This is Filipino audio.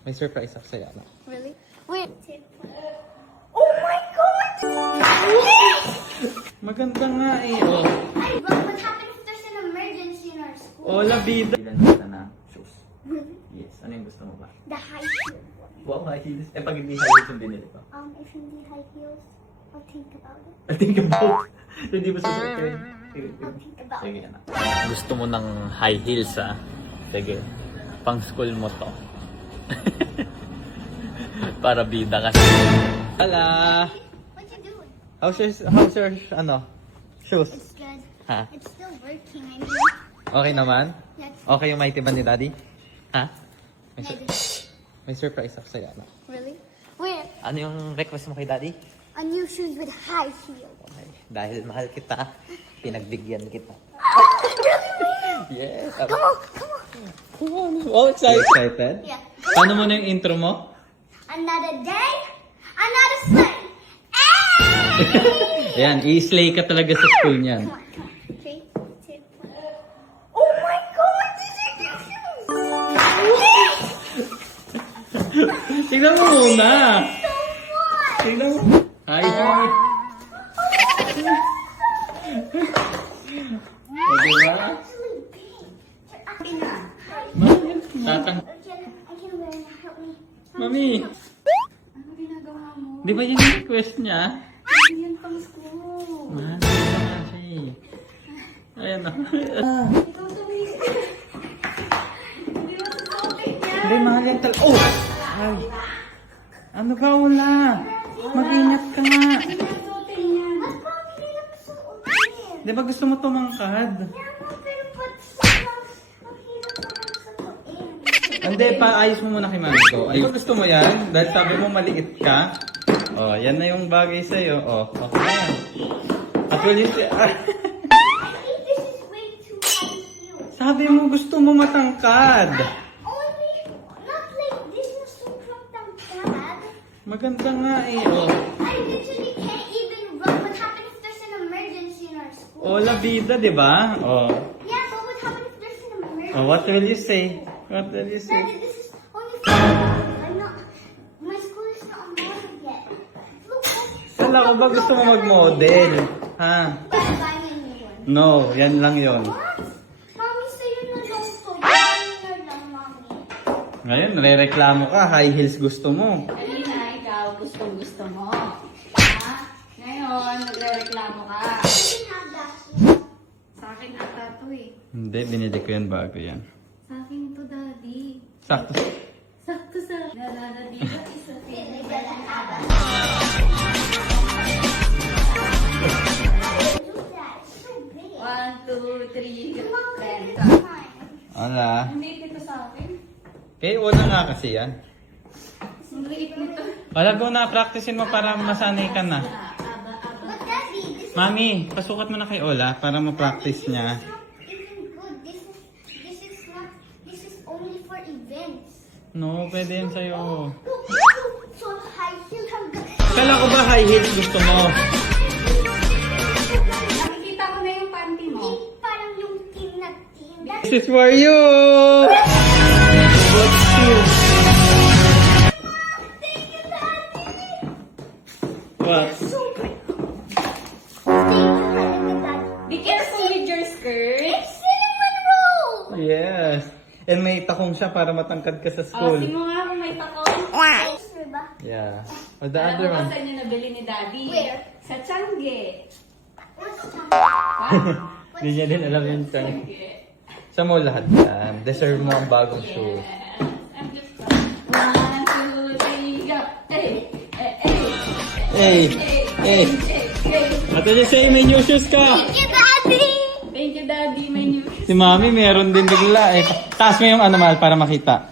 May surprise ako sa'yo, ano? Really? Wait. Oh my God! Yes! Maganda nga eh, oh. Ay, but what happens if there's an emergency in our school? Oh, labida. Ilan gusto na shoes? Really? Yes, ano yung gusto mo ba? The high heels. Wow, high heels. Eh, pag hindi high heels yung binili ko. If you need high heels, I'll think about it. I think about. Hindi ba susuotin? I'll think about Sige, it. anak. Gusto mo ng high heels, ah? Sige. Pang school mo to. Para bida kasi. Hala! What you doing? How's your, ano? Shoes? It's good. Ha? It's still working, I mean. Okay naman? That's Okay yung mighty band ni Daddy? Ha? May, good. may surprise ako sa'yo, ano? Really? Wait. Ano yung request mo kay Daddy? A new shoes with high heels. Okay. Dahil mahal kita, pinagbigyan kita. Yes! Come on, come on. Come on! All excited? Excited? Yeah. Paano mo na yung intro mo? Another day, another slay. Hey! Ayan, i-slay ka talaga sa school niyan. Come on, come on. 3, 2, 1. Oh my God! These are new shoes! Yes! Tignan mo muna! So much! Tignan mo! Hi, hi! O, diba? Actually big. They're actually not. Tatang... I can wear it. Help me. Mami! Ano ginagawa mo? Di ba yun yung request niya? Yan pang school. Mahal ka na siya eh. Ayan o. Ikaw tumingin. Hindi mo susuotin yan. Hindi, mahal yan talaga. Oh! Ay! Ano ba wala? Mag-ingat ka nga. Hindi mo susuotin yan. Ba't pa hindi na susuotin? Di ba gusto mo tumangkad? Yan mo, pero ba't sobrang ang hirap naman susuotin? Hindi, paayos mo muna kay mami ko. Ay, gusto mo yan? Dahil sabi mo maliit ka. Oh, yan na yung bagay sa'yo. Oh, okay na yan. At will you say... I think this is way too high heels. Sabi mo gusto mo matangkad. Only, not like this na sobrang tangkad. Maganda nga eh. Oh, I literally can't even run. What happens if there's an emergency in our school? oh labida, di ba? Oh. Yeah, but what happens if there's an emergency? Oh, what will you say? What will you say? Daddy, this is only for I'm not. My school is not a model yet. Look, Kala ko ba gusto mo mag-model? Ha? Buy me a new one. No, yan lang yon. What? Mommy, sa'yo na lang to. Yan na lang, mommy. Ngayon, nare-reklamo ka. High heels gusto mo. Alina, ikaw gusto mo. Ha? Ngayon, nagre-reklamo ka. I can have that. Sa akin ata to eh. Hindi, binili ko yan bago yan. Sa akin to, daddy. Sakto. Sakto sa lalala dito. Isa Do that. It's so big. 1, 2, 3, Mom, benta. it's mine. Ala. Ang liit nito sa akin. Eh, una nga kasi yan. Ang liit nito. Wala ko na, practicein mo para masanay ka na. But Daddy, this Mami, pasukat mo na kay Ola para ma-practice niya. is not even good. This is only for events. No, pwede yan sa'yo. Look, so high heel hanggang... Kala ko ba high heels gusto mo? Nakikita ko na yung panty mo. Parang yung team na team. That's This is for you! What's you? thank you, Daddy. What? So good. Thank you, Daddy. Be careful with your skirt. It's cinnamon roll. Yes. And may takong siya para matangkad ka sa Oh, school. sino nga kung may takong. Thanks, diba? Yeah. Or the Alam other mo ba one. saan yung nabili ni daddy? Where? Sa Changi. What's that? Hindi niya din alam yun. Changi. Sa mo lahat yan. Deserve mo ang bagong shoe. Yes. I'm just 1, 2, 3, go. Hey! Hey! At you say may new shoes ka! Thank you, Daddy. Thank you, daddy. My new Si Mami meron din bigla eh. Taas mo yung ano mahal para makita.